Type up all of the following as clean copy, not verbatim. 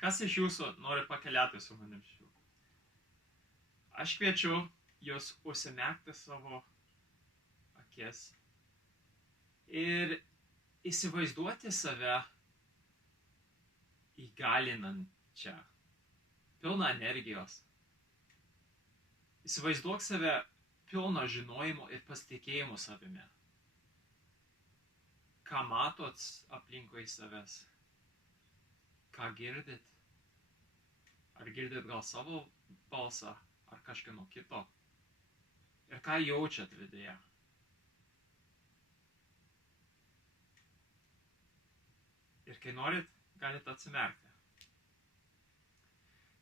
Kas iš jūsų nori pakeliauti su manim šių? Aš kviečiu jūs užsimerkti savo akis ir įsivaizduoti save įgalinančią, pilną energijos. Įsivaizduok save pilno žinojimo ir pasitikėjimo savimi. Ką matot aplinkui savęs? Ką girdit? Ar girdit gal savo balsą, ar kažkieno kito? Ir ką jaučiat viduje? Ir kai norit, galite atsimerkti.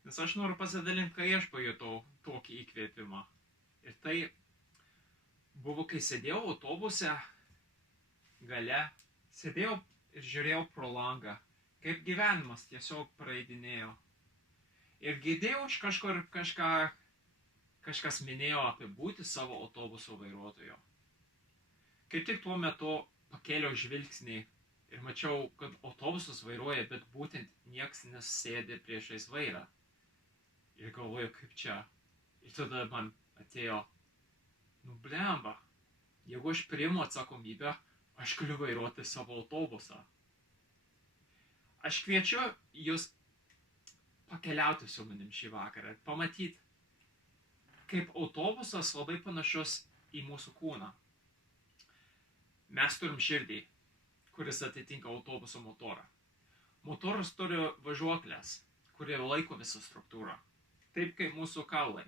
Nes aš noriu pasidalinti, kai aš pajutau tokį įkvėpimą. Ir tai buvo, kai sėdėjau autobuse gale, sėdėjau ir žiūrėjau pro langą, kaip gyvenimas tiesiog praeidinėjo. Ir girdėjau iš kažkur kažkas minėjo apie būti savo autobuso vairuotojo. Kaip tik tuo metu pakėliau žvilgsnį ir mačiau, kad autobusas vairuoja, bet būtent nieks nesėdi priešais vairą. Ir galvoju, kaip čia. Ir tada man atėjo, blemba, jeigu aš priimu atsakomybę, aš galiu vairuoti savo autobusą. Aš kviečiu jūs pakeliauti su manim šį vakarą ir pamatyti, kaip autobusas labai panašus į mūsų kūną. Mes turim širdį, kuris atitinka autobuso motorą. Motoras turi važiuoklės, kurie laiko visą struktūrą, taip kaip mūsų kaulai.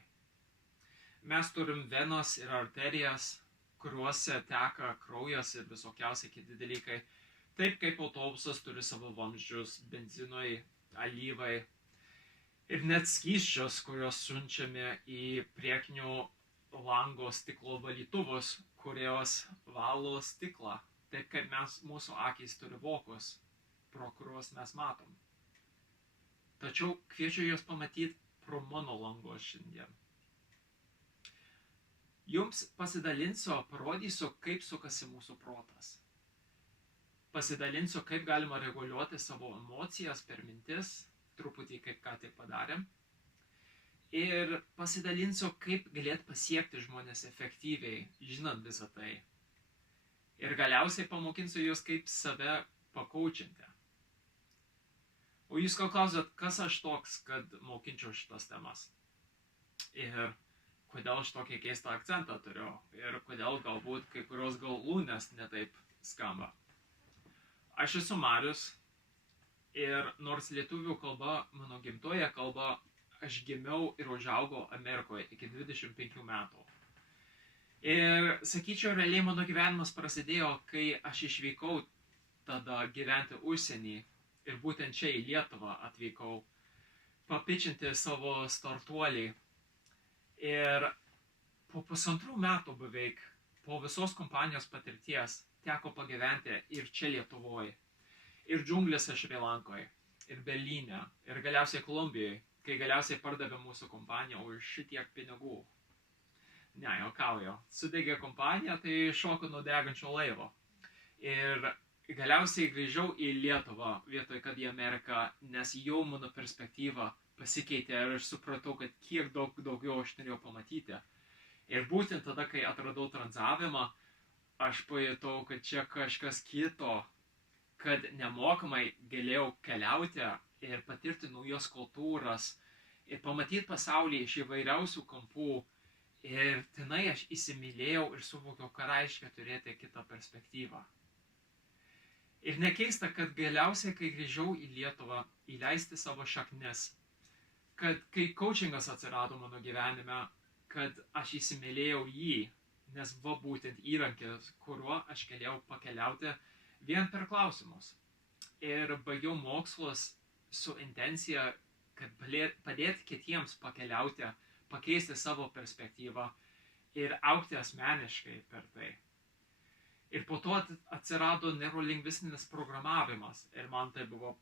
Mes turim venas ir arterijas, kuriuose teka kraujas ir visokiausiai kiti dalykai, taip kaip autobusas turi savo vamzdžius, benzinui, alyvai ir net skysčius, kurios siunčiami į priekinių lango stiklo valytuvus, kurios valo stiklą, taip kaip mūsų akys turi vokus, pro kuriuos mes matom. Tačiau kviečiu jūs pamatyti pro mano langos šiandien. Jums pasidalinsiu, parodysiu, kaip sukasi mūsų protas. Pasidalinsiu, kaip galima reguliuoti savo emocijas per mintis, truputį kaip ką tik padarėm. Ir pasidalinsiu, kaip galėt pasiekti žmonės efektyviai, žinant visą tai. Ir galiausiai pamokinsiu jūs, kaip save pakaučinti. O jūs gal klausot, kas aš toks, kad mokinčiau šitas temas? Ir kodėl aš tokį keistą akcentą turiu? Ir kodėl galbūt kai kurios galūnės netaip skamba? Aš esu Marius ir nors lietuvių kalba, mano gimtoja kalba, aš gimiau ir užaugau Amerikoje iki 25 metų. Ir sakyčiau, realiai mano gyvenimas prasidėjo, kai aš išvykau tada gyventi užsienį ir būtent čia į Lietuvą atvykau papičinti savo startuolį. Ir po 1,5 metų beveik, po visos kompanijos patirties, teko pagyventi ir čia Lietuvoje, ir džunglėse Šri Lankoje, ir Berlyne, ir galiausiai Kolumbijoje, kai galiausiai pardavė mūsų kompaniją už šitiek pinigų. Ne, juokauju. Sudegė kompanija, tai šoko nuo degančio laivo. Ir galiausiai grįžau į Lietuvą vietoj, kad į Ameriką, nes jau mano perspektyva pasikeitė ir aš supratau, kad kiek daugiau aš norėjau pamatyti. Ir būtent tada, kai atradau tranzavimą, aš pajutau, kad čia kažkas kito, kad nemokamai galėjau keliauti ir patirti naujos kultūras ir pamatyti pasaulį iš įvairiausių kampų. Ir tenai aš įsimylėjau ir suvokiau, ką reiškia turėti kitą perspektyvą. Ir nekeista, kad galiausiai, kai grįžau į Lietuvą, įleisti savo šaknis, kad kai coachingas atsirado mano gyvenime, kad aš įsimylėjau jį, nes buvo būtent įrankis, kuriuo aš galėjau pakeliauti vien per klausimus. Ir baigiau mokslus su intencija, kad padėti kitiems pakeliauti, pakeisti savo perspektyvą ir augti asmeniškai per tai. Ir po to atsirado neurolingvistinis programavimas. Ir man tai buvo,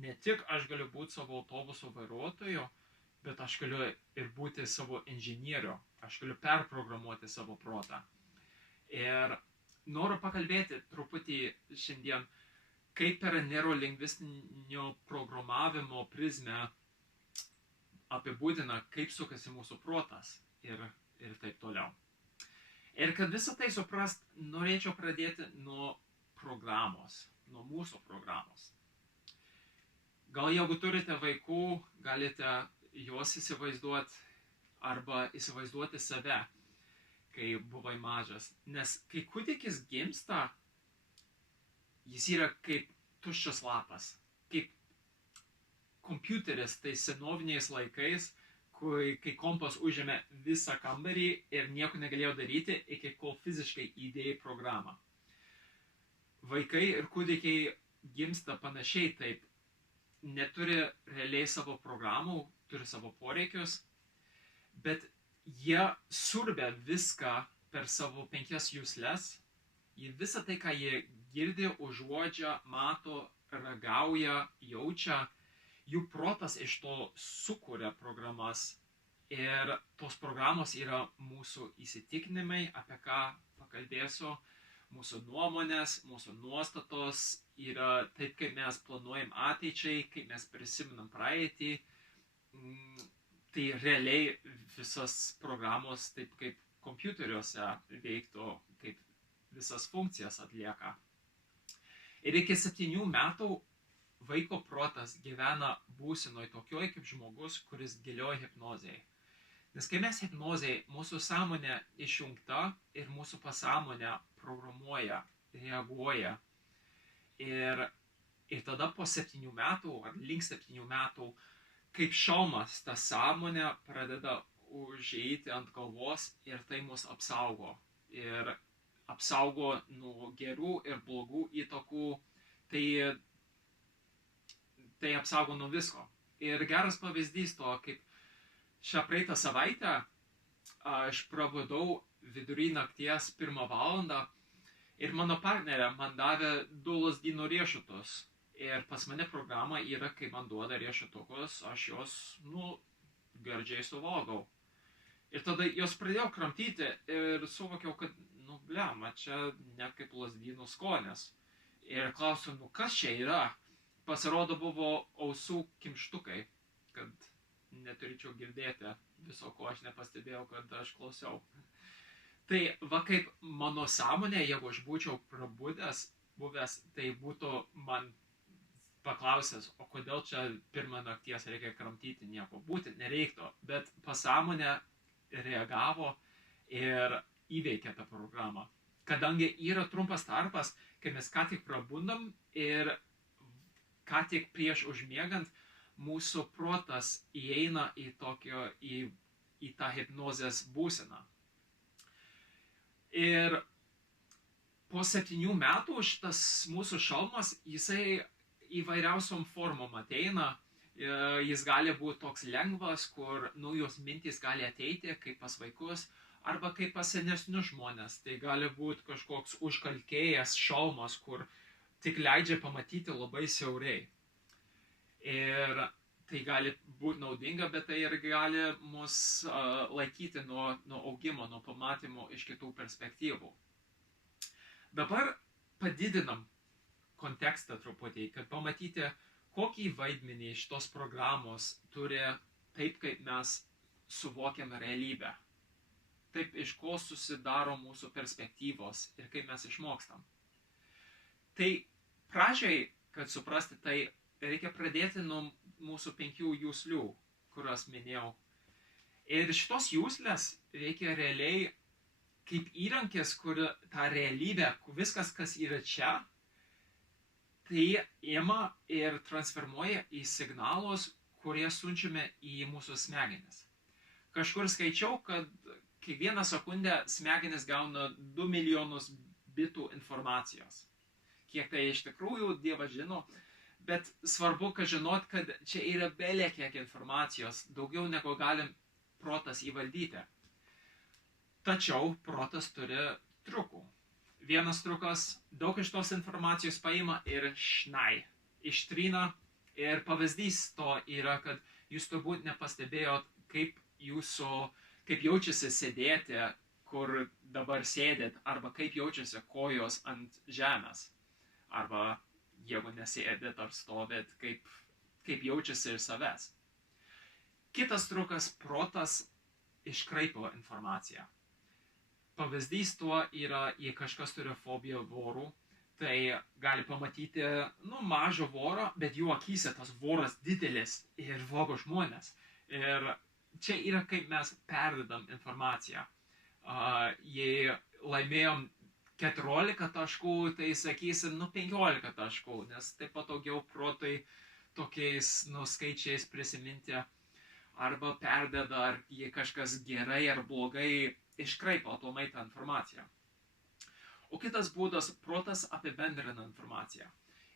ne tik aš galiu būti savo autobuso vairuotoju, bet aš galiu ir būti savo inžinieriu. Aš galiu perprogramuoti savo protą. Ir noriu pakalbėti truputį šiandien, kaip per neurolingvistinio programavimo prizmę apibūdina, kaip sukasi mūsų protas ir taip toliau. Ir kad visą tai suprast, norėčiau pradėti nuo programos, nuo mūsų programos. Gal jeigu turite vaikų, galite juos įsivaizduoti arba įsivaizduoti save, kai buvai mažas. Nes kai kūdikis gimsta, jis yra kaip tuščias lapas, kaip kompiuteris tais senoviniais laikais, kai kompas užėmė visą kambarį ir nieko negalėjo daryti, iki kol fiziškai įdėjai programą. Vaikai ir kūdikiai gimsta panašiai taip, neturi realiai savo programų, turi savo poreikius, bet jie surbia viską per savo 5 jusles, jie visą tai, ką jie girdi, užuodžia, mato, ragauja, jaučia, jų protas iš to sukuria programas ir tos programos yra mūsų įsitikinimai, apie ką pakalbėsiu, mūsų nuomonės, mūsų nuostatos, yra taip, kaip mes planuojam ateičiai, kaip mes prisimenam praeitį. Tai realiai visas programos taip kaip kompiuteriuose veiktų, kaip visas funkcijas atlieka. Ir iki 7 metų vaiko protas gyvena būsenoj tokioj kaip žmogus, kuris gilioj hipnozėj. Nes kai mes hipnozėj, mūsų sąmonė išjungta ir mūsų pasąmonė programuoja, reaguoja. Ir tada po 7 metų ar link 7 metų, kaip šalmas, ta sąmonė pradeda užeiti ant galvos ir tai mus apsaugo. Ir apsaugo nuo gerų ir blogų įtakų. Tai apsaugo nuo visko. Ir geras pavyzdys to, kaip šią praeitą savaitę aš prabudau vidury nakties 1 valandą ir mano partnerė man davė 2 lazdynų riešutus. Ir pas mane programa yra, kai man duoda riešutukus, aš jos, gardžiai suvalgau. Ir tada jos pradėjau kramtyti ir suvokiau, kad, čia ne kaip lazdynų skonis. Ir klausiu, kas čia yra? Pasirodo buvo ausų kimštukai, kad neturėčiau girdėti viso, ko aš nepastebėjau, kad aš klausiau. Tai va kaip mano sąmonė, jeigu aš būčiau buvęs, tai būtų man paklausęs, o kodėl čia 1 nakties reikia kramtyti, nieko būti nereiktų. Bet pasąmonė reagavo ir įveikė tą programą. Kadangi yra trumpas tarpas, kai mes ką tik prabundam ir ką tik prieš užmiegant, mūsų protas įeina į tą hipnozės būseną. Ir po 7 metų šitas mūsų šalmas, jisai įvairiausiom formom ateina. Jis gali būti toks lengvas, kur naujos mintys gali ateiti, kaip pas vaikus, arba kaip pas senesnius žmonės. Tai gali būti kažkoks užkalkėjęs šalmas, kur tik leidžia pamatyti labai siaurai. Ir tai gali būti naudinga, bet tai ir gali mus laikyti nuo augimo, nuo pamatymo iš kitų perspektyvų. Dabar padidinam kontekstą truputį, kad pamatyti, kokį vaidmenį šitos programos turi taip, kaip mes suvokiam realybę. Taip, iš ko susidaro mūsų perspektyvos ir kaip mes išmokstam. Tai pradžiai, kad suprasti, tai reikia pradėti nuo mūsų 5 juslių, kuriuos minėjau. Ir šitos juslės reikia realiai kaip įrankis, kur tą realybę, viskas, kas yra čia, tai ima ir transformuoja į signalus, kurie siunčiame į mūsų smegenis. Kažkur skaičiau, kad kiekvieną sekundę smegenis gauna 2 milijonus bitų informacijos. Kiek tai iš tikrųjų, Dievas žino, bet svarbu, kad žinot, kad čia yra belė kiek informacijos, daugiau negu galim protas įvaldyti. Tačiau protas turi triukų. Vienas triukas, daug iš tos informacijos paima ir ištrina. Ir pavyzdys to yra, kad jūs turbūt nepastebėjot, kaip jaučiasi sėdėti, kur dabar sėdėt, arba kaip jaučiasi kojos ant žemės, arba jeigu nesėdėt ar stovėt, kaip jaučiasi iš savęs. Kitas triukas – protas iškraipo informaciją. Pavyzdys tuo yra, jei kažkas turi fobiją vorų, tai gali pamatyti, mažą vorą, bet jų akyse tas voras didelis ir vogo žmonės. Ir čia yra, kaip mes perdedam informaciją. Jei laimėjom 14 taškų, tai sakysim, 15 taškų, nes taip patogiau protui tokiais, skaičiais prisiminti. Arba perdeda, ar jei kažkas gerai ar blogai, iškraipo aplamai tą informaciją. O kitas būdas – protas apibendrina informaciją.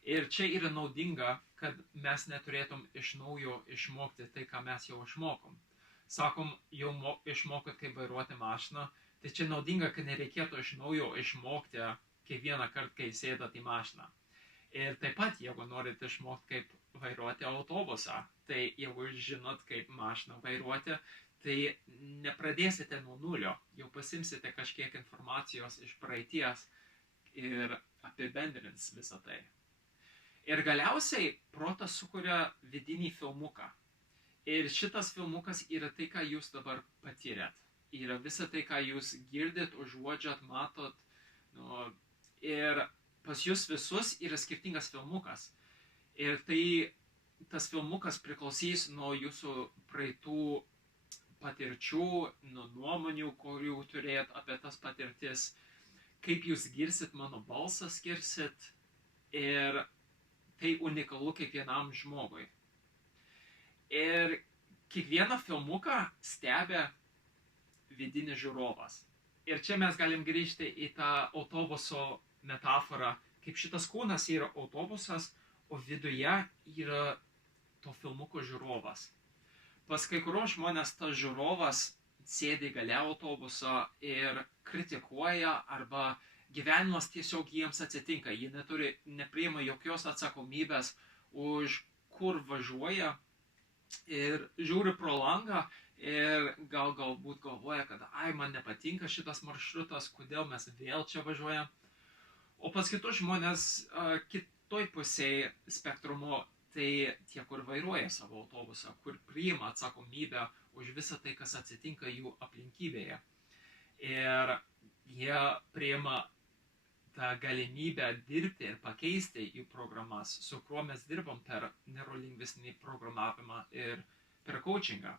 Ir čia yra naudinga, kad mes neturėtum iš naujo išmokti tai, ką mes jau išmokom. Sakom, jau išmokot, kaip vairuoti mašiną, tai čia naudinga, kad nereikėtų iš naujo išmokti kiekvieną kartą, kai sėdat į mašiną. Ir taip pat, jeigu norit išmokti, kaip vairuoti autobusą, tai jeigu žinot, kaip mašiną vairuoti, tai nepradėsite nuo nulio, jau pasimsite kažkiek informacijos iš praeities ir apibendrins visą tai. Ir galiausiai protas sukuria vidinį filmuką. Ir šitas filmukas yra tai, ką jūs dabar patyrėt. Yra visa tai, ką jūs girdit, užuodžiat, matot. Ir pas jūs visus yra skirtingas filmukas. Ir tas filmukas priklausys nuo jūsų praeitų patirčių, nuo nuomonių, kurių turėjot apie tas patirtis, kaip jūs girsit mano balsą skirsit, ir tai unikalu kiekvienam žmogui. Ir kiekvieną filmuką stebi vidinis žiūrovas. Ir čia mes galim grįžti į tą autobuso metaforą, kaip šitas kūnas yra autobusas, o viduje yra to filmuko žiūrovas. Pas kai kurios žmonės tas žiūrovas sėdi gale autobuso ir kritikuoja, arba gyvenimas tiesiog jiems atsitinka. Jie nepriima jokios atsakomybės už kur važiuoja ir žiūri pro langą ir galbūt galvoja, kad man nepatinka šitas maršrutas, kodėl mes vėl čia važiuojam. O pas kitus žmonės kitoj pusėje spektrumo, tai tie, kur vairuoja savo autobusą, kur priima atsakomybę už visą tai, kas atsitinka jų aplinkybėje. Ir jie priima tą galimybę dirbti ir pakeisti jų programas, su kuriuo mes dirbam per neurolingvistinį programavimą ir per coachingą.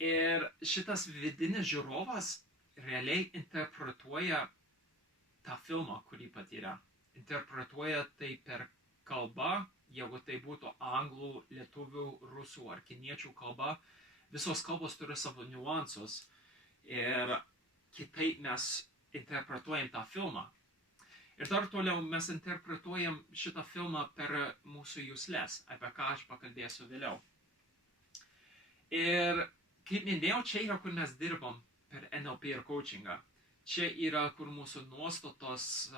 Ir šitas vidinis žiūrovas realiai interpretuoja tą filmą, kurį patyrė. Interpretuoja tai per kalbą, jeigu tai būtų anglų, lietuvių, rusų ar kiniečių kalba. Visos kalbos turi savo niuansus ir kitaip mes interpretuojam tą filmą. Ir dar toliau mes interpretuojam šitą filmą per mūsų jusles, apie ką aš pakalbėsiu vėliau. Ir kaip minėjau, čia yra, kur mes dirbam per NLP ir coachingą. Čia yra, kur mūsų nuostatos,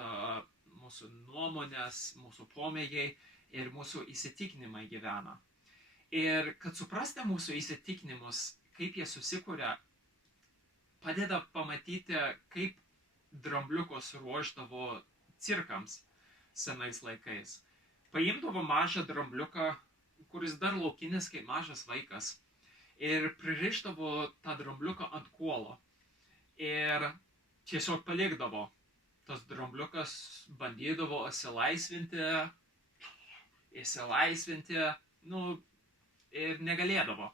mūsų nuomonės, mūsų pomėgiai ir mūsų įsitikinimai gyvena. Ir kad suprasti mūsų įsitikinimus, kaip jie susikuria, padeda pamatyti, kaip drambliukus ruošdavo cirkams senais laikais. Paimdavo mažą drambliuką, kuris dar laukinis kaip mažas vaikas, ir pririšdavo tą drambliuką ant kuolo. Ir tiesiog palikdavo. Tas drambliukas bandydavo įsilaisvinti, ir negalėdavo.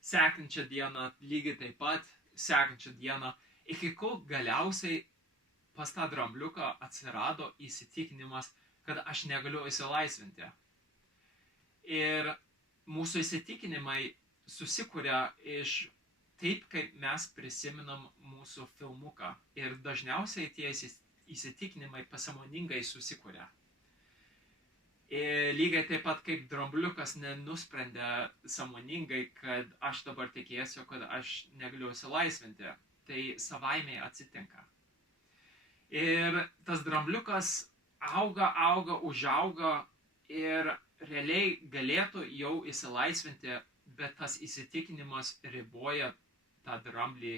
Sekančią dieną lygiai taip pat, sekančią dieną, iki kol galiausiai pas tą drambliuką atsirado įsitikinimas, kad aš negaliu įsilaisvinti. Ir mūsų įsitikinimai susikuria iš taip, kaip mes prisiminam mūsų filmuką. Ir dažniausiai tie įsitikinimai pasąmoningai susikuria. Ir lygiai taip pat kaip drambliukas nenusprendė sąmoningai, kad aš dabar tikėsiu, kad aš negaliu įsilaisvinti. Tai savaime atsitinka. Ir tas drambliukas auga, užauga ir realiai galėtų jau įsilaisvinti, bet tas įsitikinimas riboja tą dramblį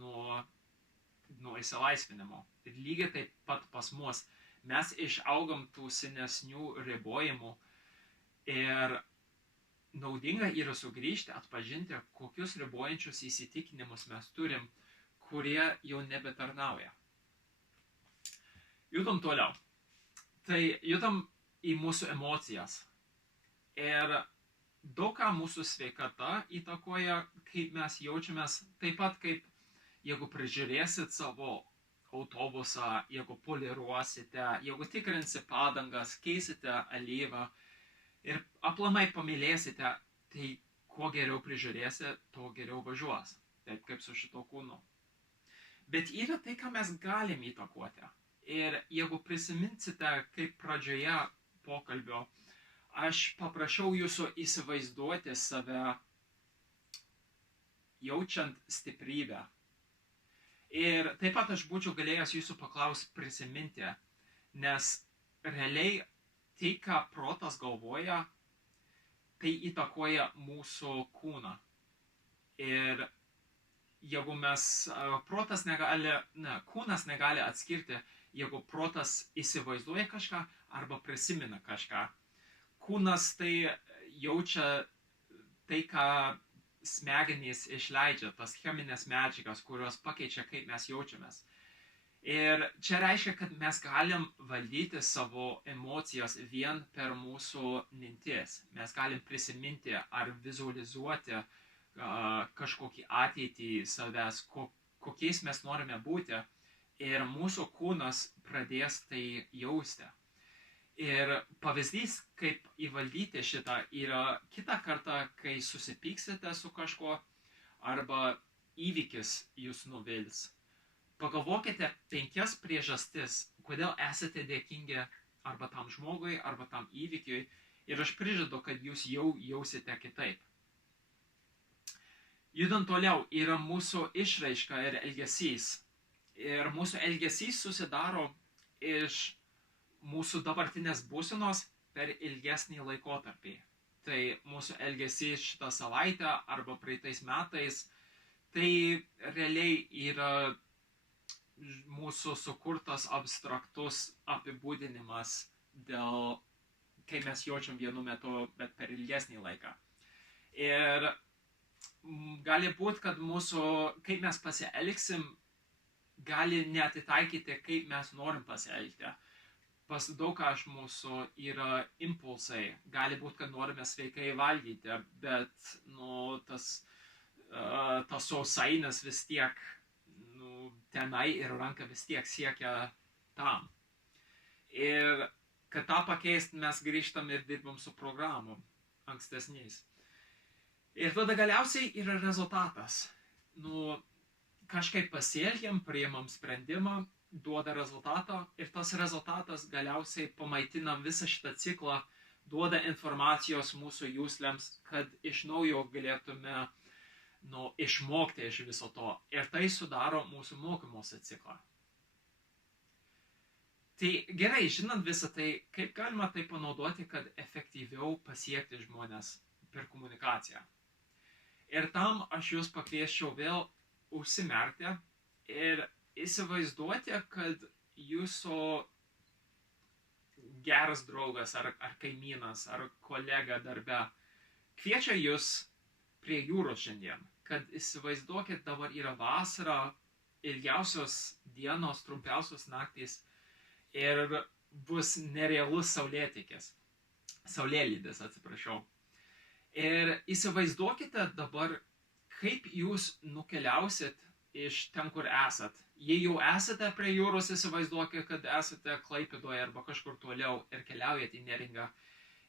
nuo įsilaisvinimo. Ir lygiai taip pat pas mus. Mes išaugam tų senesnių ribojimų ir naudinga yra sugrįžti, atpažinti, kokius ribojančius įsitikinimus mes turim, kurie jau nebetarnauja. Judam toliau. Tai judam į mūsų emocijas. Ir daug ką mūsų sveikata įtakoja, kaip mes jaučiamės, taip pat kaip jeigu prižiūrėsit savo autobusą, jeigu poliruosite, jeigu tikrinsit padangas, keisite alyvą ir aplamai pamylėsite, tai kuo geriau prižiūrėsite, to geriau važiuos. Taip kaip su šito kūnu. Bet yra tai, ką mes galim įtakoti. Ir jeigu prisiminsite, kaip pradžioje pokalbio, aš paprašiau jūsų įsivaizduoti save jaučiant stiprybę. Ir taip pat aš būčiau galėjęs jūsų paklausti prisiminti, nes realiai tai, ką protas galvoja, tai įtakoja mūsų kūną. Ir jeigu kūnas negali atskirti, jeigu protas įsivaizduoja kažką arba prisimena kažką. Kūnas tai jaučia tai, ką smegenys išleidžia, tas cheminės medžiagas, kurios pakeičia, kaip mes jaučiamės. Ir čia reiškia, kad mes galim valdyti savo emocijas vien per mūsų mintis. Mes galim prisiminti ar vizualizuoti kažkokį ateitį savęs, kokiais mes norime būti. Ir mūsų kūnas pradės tai jausti. Ir pavyzdys, kaip įvaldyti šitą, yra kitą kartą, kai susipyksite su kažkuo arba įvykis jūs nuvils. Pagalvokite 5 priežastis, kodėl esate dėkingi arba tam žmogui, arba tam įvykiui. Ir aš prižadu, kad jūs jau jausite kitaip. Judant toliau yra mūsų išraiška ir elgesys. Ir mūsų elgesys susidaro iš mūsų dabartinės būsenos per ilgesnį laikotarpį. Tai mūsų elgesys šitą savaitę arba praeitais metais, tai realiai yra mūsų sukurtas abstraktus apibūdinimas dėl, kai mes jaučiam vienu metu, bet per ilgesnį laiką. Ir gali būti, kad kaip mes pasielgsim, gali neatitaikyti, kaip mes norim pasielgti. Pas daug ką iš mūsų yra impulsai. Gali būti, kad norime sveikai valgyti, bet tas sausainis vis tiek tenai ir ranka vis tiek siekia tam. Ir kad tą pakeist, mes grįžtam ir dirbam su programom ankstesniais. Ir tada galiausiai yra rezultatas. Kažkaip pasielgiam, priimam sprendimą, duoda rezultatą ir tas rezultatas galiausiai pamaitina visą šitą ciklą, duoda informacijos mūsų jūslėms, kad iš naujo galėtume išmokti iš viso to. Ir tai sudaro mūsų mokymosi ciklą. Tai gerai, žinant visą tai, kaip galima tai panaudoti, kad efektyviau pasiekti žmonės per komunikaciją. Ir tam aš jūs pakviesčiau vėl užsimerkti ir įsivaizduoti, kad jūsų geras draugas ar kaimynas ar kolega darbe kviečia jūs prie jūros šiandien. Kad įsivaizduokit, dabar yra vasara, ilgiausios dienos, trumpiausios naktys ir bus nerealus saulėlydis, atsiprašau. Ir įsivaizduokite dabar, kaip jūs nukeliausit iš ten, kur esat. Jei jau esate prie jūros, įsivaizduokite, kad esate Klaipėdoje arba kažkur toliau ir keliaujate į Neringą.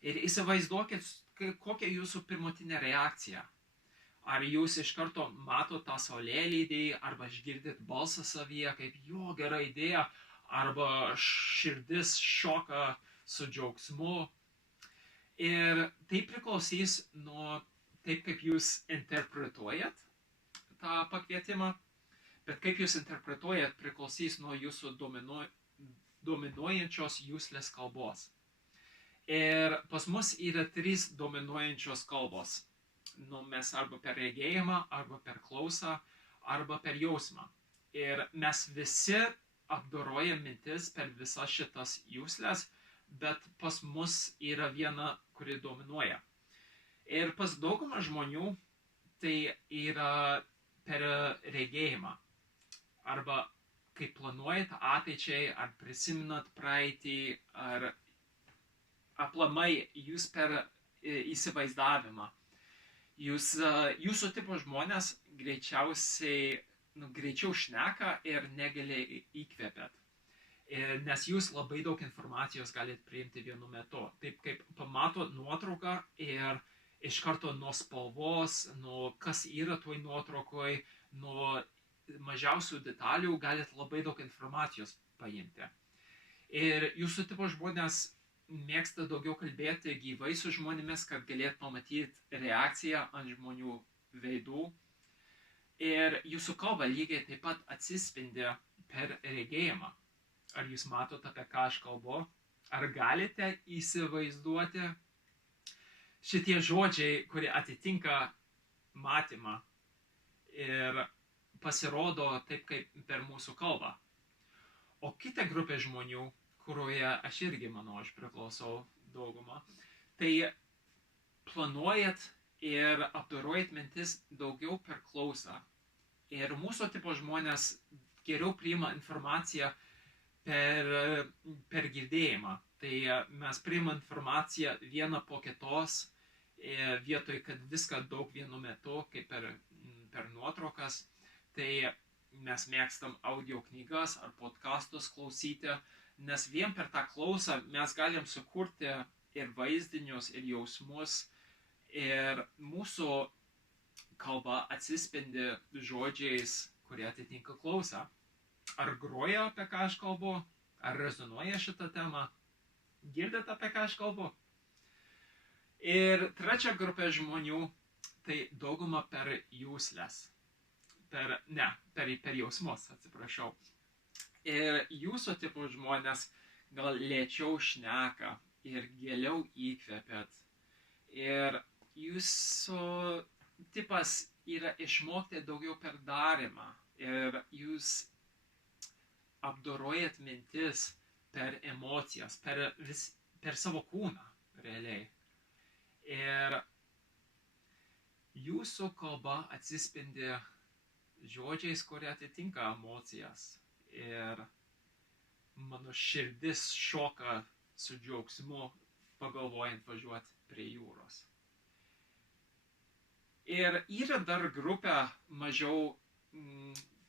Ir įsivaizduokite, kokia jūsų pirmutinė reakcija. Ar jūs iš karto matot tą saulėlydį, arba išgirdit balsą savyje, kaip jo gera idėja, arba širdis šoka su džiaugsmu. Ir tai priklausys nuo taip, kaip jūs interpretuojat tą pakvietimą, bet kaip jūs interpretuojat priklausys nuo jūsų dominuojančios jūslės kalbos. Ir pas mus yra 3 dominuojančios kalbos. Mes arba per regėjimą, arba per klausą, arba per jausmą. Ir mes visi apdoroja mintis per visas šitas jūslės, bet pas mus yra viena, kuri dominuoja. Ir pas daugumą žmonių tai yra per regėjimą. Arba kai planuojat ateičiai, ar prisiminat praeitį, ar aplamai jūs per įsivaizdavimą. Jūsų tipo žmonės greičiau šneka ir negali įkvėpėt. Nes jūs labai daug informacijos galite priimti vienu metu. Taip kaip pamato nuotrauką ir iš karto nuo spalvos, nuo kas yra toj nuotraukoj, nuo mažiausių detalių galite labai daug informacijos paimti. Ir jūsų tipo žmonės mėgsta daugiau kalbėti gyvai su žmonėmis, kad galėtų pamatyti reakciją ant žmonių veidų. Ir jūsų kalba lygiai taip pat atsispindi per regėjimą. Ar jūs matote, apie ką aš kalbu? Ar galite įsivaizduoti šitie žodžiai, kurie atitinka matymą ir pasirodo taip, kaip per mūsų kalbą? O kita grupė žmonių, kurioje aš irgi manau, aš priklausau daugumą, tai planuojat ir apdorojat mintis daugiau per klausą. Ir mūsų tipo žmonės geriau priima informaciją per girdėjimą. Tai mes priimam informaciją vieną po kitos, vietoj, kad viską daug vienu metu, kaip per nuotraukas. Tai mes mėgstam audio knygas ar podcastus klausyti, nes vien per tą klausą mes galim sukurti ir vaizdinius, ir jausmus, ir mūsų kalba atsispindi žodžiais, kurie atitinka klausą. Ar groja, apie ką aš kalbu? Ar rezonuoja šitą temą? Girdite, apie ką aš kalbu? Ir trečia grupė žmonių, tai dauguma per jūslės. Per jausmus, atsiprašau. Ir jūsų tipų žmonės gal lėčiau šneka ir giliau įkvėpėt. Ir jūsų tipas yra išmokti daugiau per darymą. Ir jūs apdorojat mintis per emocijas, per savo kūną, realiai. Ir jūsų kalba atsispindi žodžiais, kurie atitinka emocijas. Ir mano širdis šoka su džiaugsmu, pagalvojant važiuoti prie jūros. Ir yra dar grupė mažiau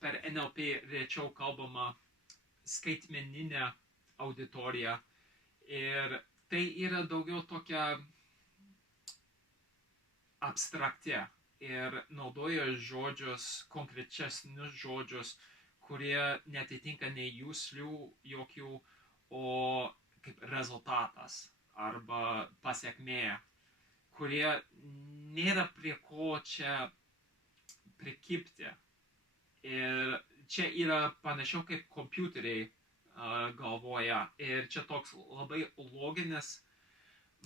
per NLP rečiau kalbama skaitmeninė auditorija. Ir tai yra daugiau tokia abstrakti. Ir naudoja žodžius, konkrečesnius žodžius, kurie netitinka nei jūslių jokių, o kaip rezultatas arba pasiekmė, kurie nėra prie ko čia prikibti. Ir čia yra panašiau kaip kompiuteriai galvoja. Ir čia toks labai loginis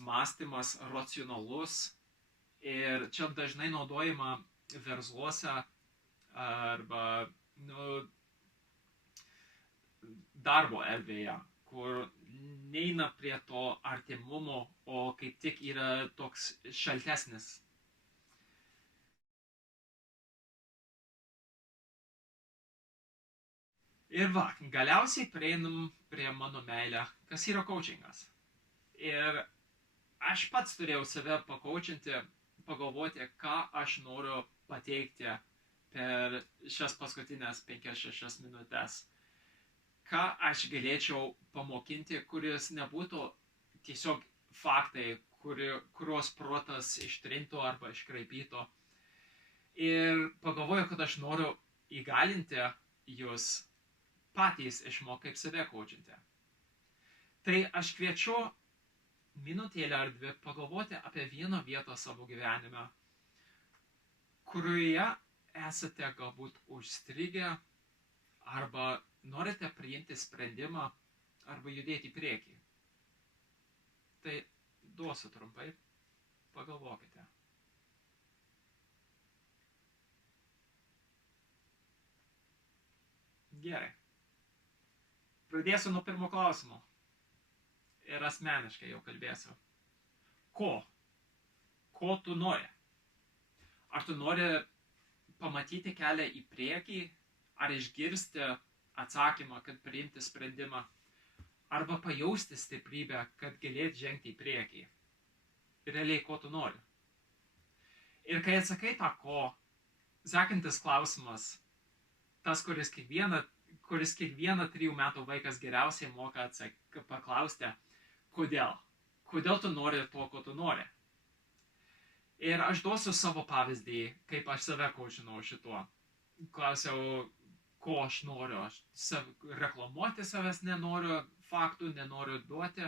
mąstymas, racionalus. Ir čia dažnai naudojama versluose arba darbo erdvėje, kur neina prie to artimumo, o kaip tik yra toks šaltesnis. Ir galiausiai prieinam prie mano meilę, kas yra coachingas. Ir aš pats turėjau save pakoučinti, pagalvoti, ką aš noriu pateikti per šias paskutinės 5-6 minutės. Ką aš galėčiau pamokinti, kuris nebūtų tiesiog faktai, kuriuos protas ištrintų arba iškraipytų. Ir pagalvoju, kad aš noriu įgalinti jūs patys išmokti, kaip save koučinti. Tai aš kviečiu minutėlę ar dvi pagalvoti apie vieną vietą savo gyvenime, kurioje esate galbūt užstrigę arba norite priimti sprendimą arba judėti į priekį. Tai duosiu trumpai, pagalvokite. Gerai. Pradėsiu nuo pirmo klausimo. Ir asmeniškai jau kalbėsiu. Ko? Ko tu nori? Ar tu nori pamatyti kelią į priekį, ar išgirsti atsakymą, kad priimti sprendimą, arba pajausti stiprybę, kad galėt žengti į priekį? Realiai, ko tu nori? Ir kai atsakai tą ko, sekantis klausimas, tas, kuris kiekvieną 3 metų vaikas geriausiai moka paklausti, kodėl? Kodėl tu nori to, ko tu nori? Ir aš duosiu savo pavyzdį, kaip aš save kočinau šituo. Klausiau, ko aš noriu. Aš reklamuoti savęs nenoriu, faktų nenoriu duoti,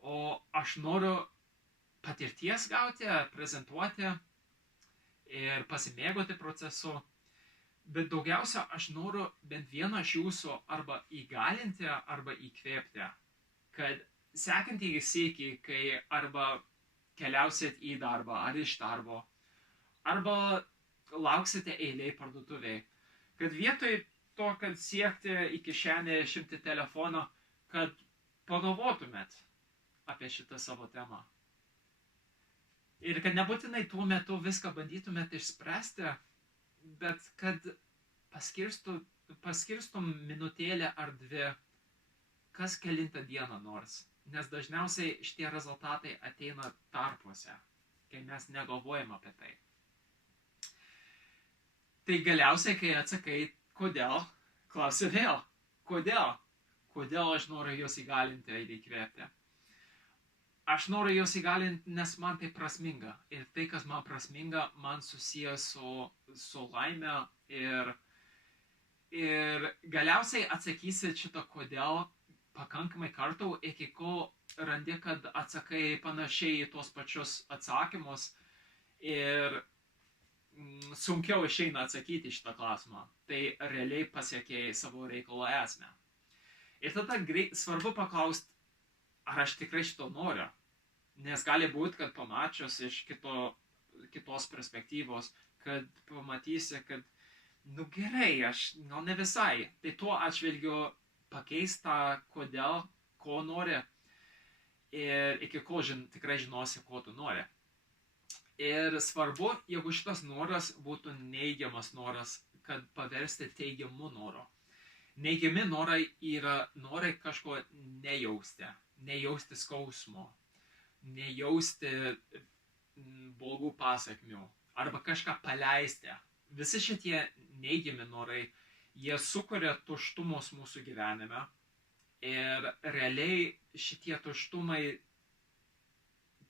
o aš noriu patirties gauti, prezentuoti ir pasimėgoti procesu. Bet daugiausia aš noriu bent vieną iš jūsų arba įgalinti, arba įkvėpti, kad sekantį sykį, kai arba keliausit į darbą ar iš darbo, arba lauksite eiliai parduotuviai, kad vietoj to, kad siekti į kišenę išimti telefoną, kad pagalvotumėt apie šitą savo temą. Ir kad nebūtinai tuo metu viską bandytumėt išspręsti, bet kad paskirstum minutėlę ar dvi, kas kelintą dieną nors. Nes dažniausiai šitie rezultatai ateina tarpuose, kai mes negalvojam apie tai. Tai galiausiai, kai atsakai, kodėl, klausi vėl, kodėl? Kodėl aš noriu jūs įgalinti ir įkvėpti? Aš noriu jūs įgalinti, nes man tai prasminga. Ir tai, kas man prasminga, man susijęs su laime. Ir galiausiai atsakysi šitą kodėl pakankamai kartų, iki kol randi, kad atsakai panašiai į tos pačius atsakymus ir sunkiau išeina atsakyti šitą klausimą. Tai realiai pasiekėjai savo reikalo esmę. Ir tada svarbu paklausti, ar aš tikrai šito noriu. Nes gali būti, kad pamačius iš kitos perspektyvos, kad pamatysi, kad, gerai, aš gal ne visai. Tai tuo atžvilgiu pakeist tą kodėl, ko nori ir iki ko tikrai žinosi, ko tu nori. Ir svarbu, jeigu šitas noras būtų neigiamas noras, kad paversti teigiamu noru. Neigiami norai yra norai kažko nejausti skausmo, nejausti blogų pasakmių arba kažką paleisti. Visi šitie neigiami norai, jie sukuria tuštumus mūsų gyvenime ir realiai šitie tuštumai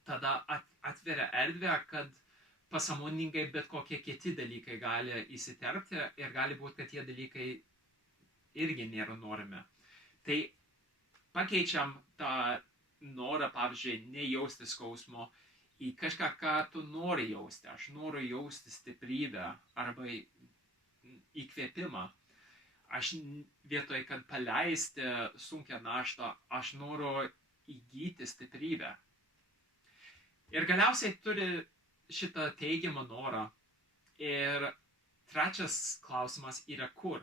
tada atveria erdvę, kad pasąmoningai bet kokie kiti dalykai gali įsiterpti ir gali būti, kad tie dalykai irgi nėra norimi. Tai pakeičiam tą norą, pavyzdžiui, nejausti skausmo į kažką, ką tu nori jausti. Aš noriu jausti stiprybę arba įkvėpimą. Aš vietoj, kad paleisti sunkią naštą, aš noriu įgyti stiprybę. Ir galiausiai turi šitą teigiamą norą. Ir trečias klausimas yra kur.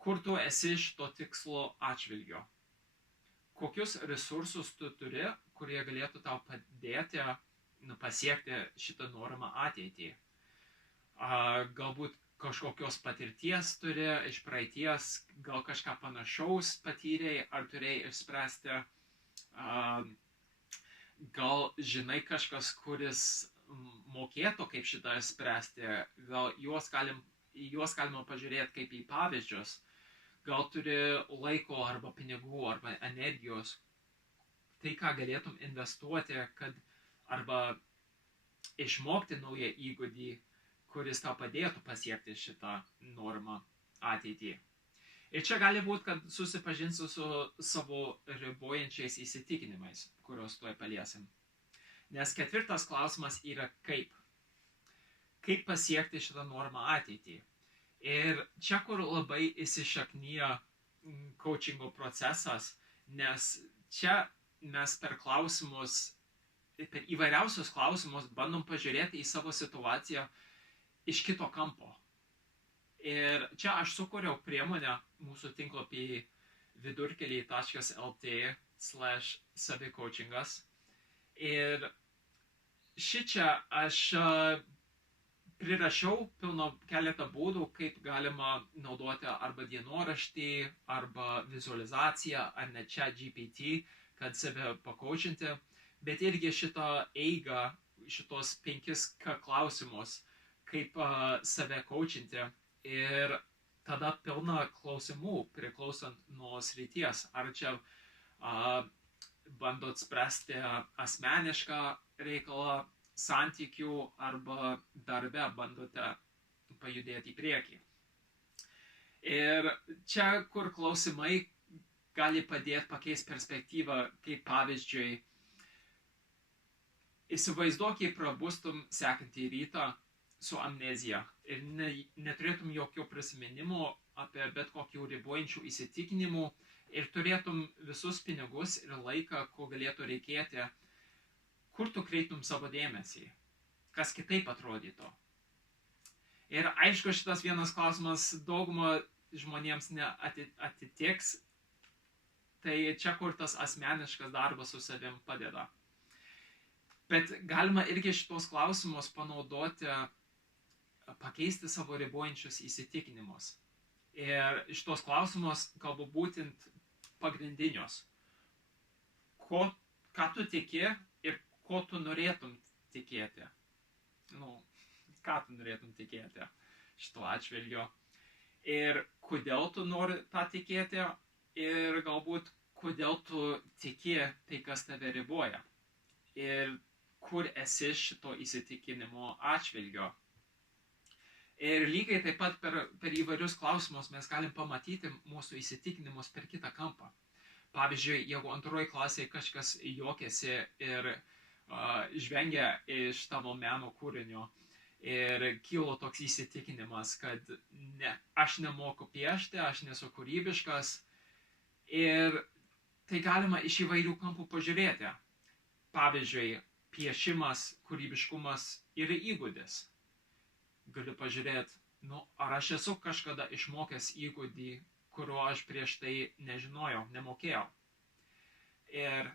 Kur tu esi šito tikslo atžvilgio? Kokius resursus tu turi, kurie galėtų tau padėti pasiekti šitą norimą ateitį? Galbūt kažkokios patirties turi iš praeities, gal kažką panašaus patyrei, ar turėjai išspręsti, gal žinai kažkas, kuris mokėtų kaip šitą spręsti, gal juos galima pažiūrėti kaip į pavyzdžius, gal turi laiko arba pinigų arba energijos, tai ką galėtum investuoti, kad arba išmokti naują įgūdį, kuris tau padėtų pasiekti šitą norimą ateitį. Ir čia gali būti, kad susipažinsiu su savo ribojančiais įsitikinimais, kuriuos tuoj paliesim. Nes ketvirtas klausimas yra kaip. Kaip pasiekti šitą norimą ateitį. Ir čia, kur labai įsišaknyja coachingo procesas, nes čia mes per įvairiausius klausimus bandom pažiūrėti į savo situaciją iš kito kampo. Ir čia aš sukūriau priemonę mūsų tinklapį vidurkeliai.lt/savicoachingas. Ir šičia aš prirašiau keletą būdų, kaip galima naudoti arba dienoraštį, arba vizualizaciją, ar net ChatGPT, kad save pakoučinti. Bet irgi šitą eigą, šitos 5 klausimus, kaip save koučinti. Ir tada pilna klausimų priklausant nuo srities. Ar čia bandot spręsti asmenišką reikalą, santykių arba darbe bandote pajudėti į priekį. Ir čia, kur klausimai gali padėti pakeisti perspektyvą, kaip pavyzdžiui, įsivaizduok, jei prabustum sekantį rytą su amnezija ir neturėtum jokio prisiminimo apie bet kokių ribojančių įsitikinimų ir turėtum visus pinigus ir laiką, ko galėtų reikėti, kur tu kreiptum savo dėmesį, kas kitaip atrodytų. Ir aišku, šitas vienas klausimas daugumą žmonėms neatitiks, tai čia kur tas asmeniškas darbas su savim padeda. Bet galima irgi šitos klausimus panaudoti, pakeisti savo ribojančius įsitikinimus. Ir šitos klausimus kalbu būtent pagrindinius. Ką tu tiki ir ko tu norėtum tikėti. Ką tu norėtum tikėti šito atžvilgiu. Ir kodėl tu nori tą tikėti ir galbūt kodėl tu tiki tai, kas tave riboja. Ir kur esi šito įsitikinimo atžvilgio. Ir lygiai taip pat per įvairius klausimus mes galim pamatyti mūsų įsitikinimus per kitą kampą. Pavyzdžiui, jeigu antroji klasėje kažkas juokėsi ir žvengia iš tavo meno kūrinio ir kilo toks įsitikinimas, kad aš nemoku piešti, aš nesu kūrybiškas. Ir tai galima iš įvairių kampų pažiūrėti. Pavyzdžiui, piešimas, kūrybiškumas yra įgūdis. Galiu pažiūrėti, ar aš esu kažkada išmokęs įgūdį, kurio aš prieš tai nežinojau, nemokėjau. Ir,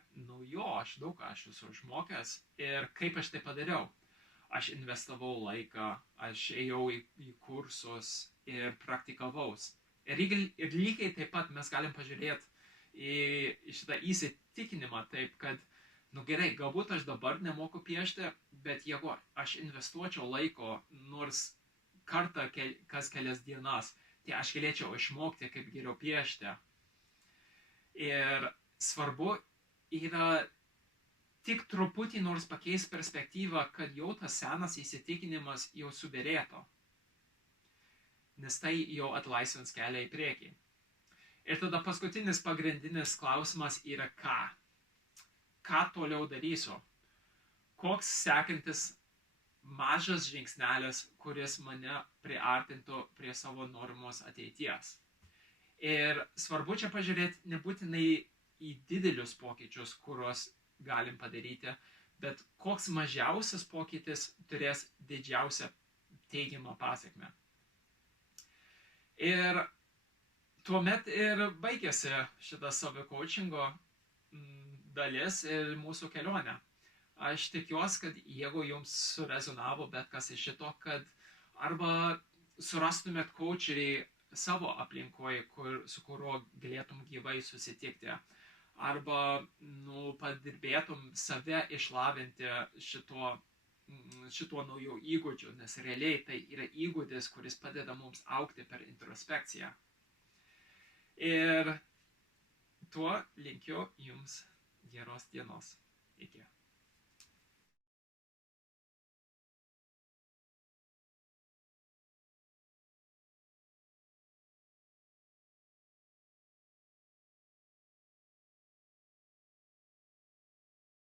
aš daug aš esu išmokęs. Ir kaip aš tai padariau? Aš investavau laiką, aš ėjau į kursus ir praktikavaus. Ir lygiai taip pat mes galim pažiūrėti į šitą įsitikinimą taip, kad gerai, galbūt aš dabar nemoku piešti, bet jeigu aš investuočiau laiko nors kartą kas kelias dienas, tai aš galėčiau išmokti, kaip geriau piešti. Ir svarbu yra tik truputį nors pakeisti perspektyvą, kad jau tas senas įsitikinimas jau subyrėtų. Nes tai jau atlaisvins kelią į priekį. Ir tada paskutinis pagrindinis klausimas yra ką? Ką toliau darysiu? Koks sekantis mažas žingsnelis, kuris mane priartintų prie savo norimos ateities? Ir svarbu čia pažiūrėti nebūtinai į didelius pokyčius, kuriuos galim padaryti, bet koks mažiausias pokytis turės didžiausią teigiamą pasekmę. Ir tuomet ir baigėsi šitas savicoachingo dalis ir mūsų kelionė. Aš tikiuosi, kad jeigu jums surezonavo bet kas iš šito, kad arba surastumėt coacherį savo aplinkoje, su kuriuo galėtum gyvai susitikti, arba padirbėtum save išlavinti šituo naujų įgūdžių, nes realiai tai yra įgūdis, kuris padeda mums augti per introspekciją. Ir tuo linkiu jums geros dienos. Iki.